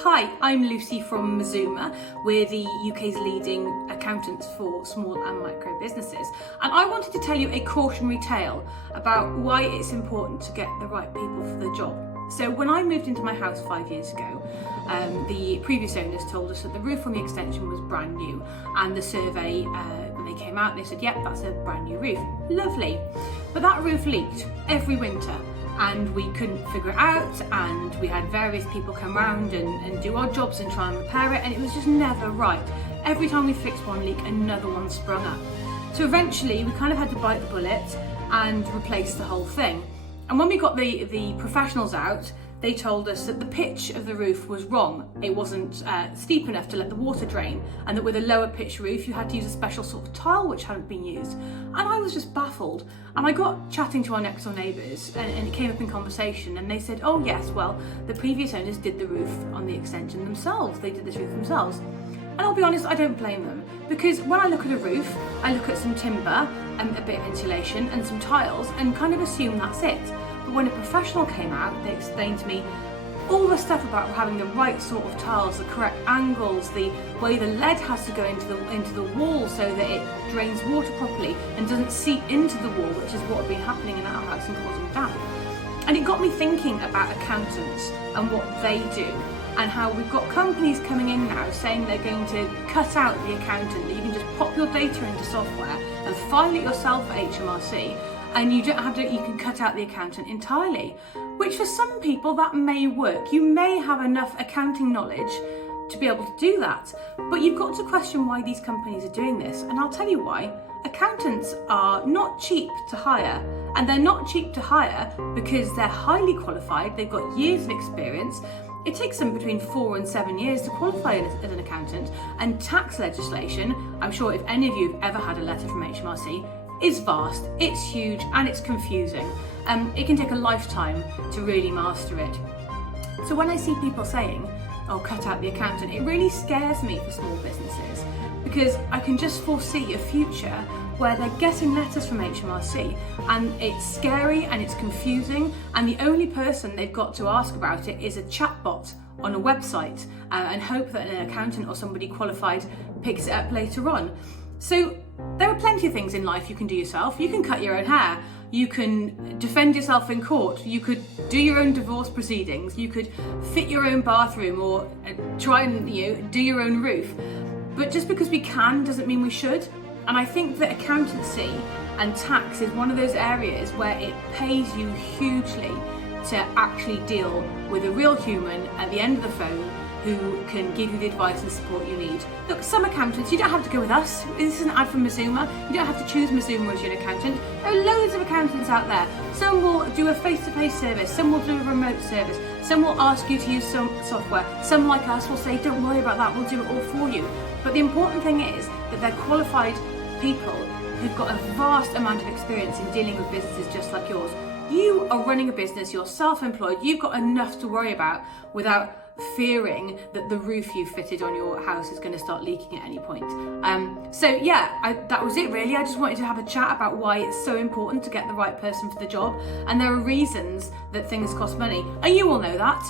Hi, I'm Lucy from Mazuma. We're the UK's leading accountants for small and micro businesses. And I wanted to tell you a cautionary tale about why it's important to get the right people for the job. So when I moved into my house 5 years ago, the previous owners told us that the roof on the extension was brand new, and the survey, when they came out, they said, yep, that's a brand new roof. Lovely. But that roof leaked every winter, and we couldn't figure it out, and we had various people come round and do odd jobs and try and repair it, and it was just never right. Every time we fixed one leak, another one sprung up. So eventually we kind of had to bite the bullet and replace the whole thing. And when we got the professionals out, they told us that the pitch of the roof was wrong. It wasn't steep enough to let the water drain, and that with a lower pitch roof you had to use a special sort of tile which hadn't been used. And I was just baffled. And I got chatting to our next door neighbours, and it came up in conversation, and they said, oh yes, well, the previous owners did the roof on the extension themselves. They did this roof themselves. And I'll be honest, I don't blame them, because when I look at a roof, I look at some timber and a bit of insulation and some tiles and kind of assume that's it. But when a professional came out, they explained to me all the stuff about having the right sort of tiles, the correct angles, the way the lead has to go into the wall so that it drains water properly and doesn't seep into the wall, which is what had been happening in our house and causing damp. And it got me thinking about accountants and what they do, and how we've got companies coming in now saying they're going to cut out the accountant, that you can just pop your data into software and file it yourself at HMRC, and you don't have to, you can cut out the accountant entirely. Which for some people that may work. You may have enough accounting knowledge to be able to do that, but you've got to question why these companies are doing this, and I'll tell you why. Accountants are not cheap to hire, and they're not cheap to hire because they're highly qualified, they've got years of experience. It takes them between 4 and 7 years to qualify as an accountant, and tax legislation, I'm sure if any of you have ever had a letter from HMRC, is vast, it's huge, and it's confusing. It can take a lifetime to really master it. So when I see people saying, oh, cut out the accountant, it really scares me for small businesses, because I can just foresee a future where they're getting letters from HMRC and it's scary and it's confusing, and the only person they've got to ask about it is a chatbot on a website, and hope that an accountant or somebody qualified picks it up later on. So there are plenty of things in life you can do yourself. You can cut your own hair, you can defend yourself in court, you could do your own divorce proceedings, you could fit your own bathroom, or try and do your own roof. But just because we can doesn't mean we should. And I think that accountancy and tax is one of those areas where it pays you hugely to actually deal with a real human at the end of the phone who can give you the advice and support you need. Look, some accountants, you don't have to go with us. This is an ad from Mazuma. You don't have to choose Mazuma as your accountant. There are loads of accountants out there. Some will do a face-to-face service, some will do a remote service, some will ask you to use some software. Some, like us, will say, don't worry about that, we'll do it all for you. But the important thing is that they're qualified people who've got a vast amount of experience in dealing with businesses just like yours. You are running a business, you're self-employed, you've got enough to worry about without fearing that the roof you fitted on your house is going to start leaking at any point. So yeah, that was it really. I just wanted to have a chat about why it's so important to get the right person for the job, and there are reasons that things cost money, and you all know that.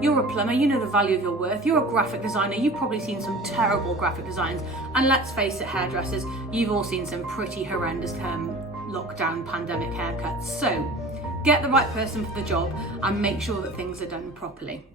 You're a plumber, you know the value of your worth. You're a graphic designer, you've probably seen some terrible graphic designs, and let's face it, hairdressers, you've all seen some pretty horrendous lockdown pandemic haircuts. So get the right person for the job and make sure that things are done properly.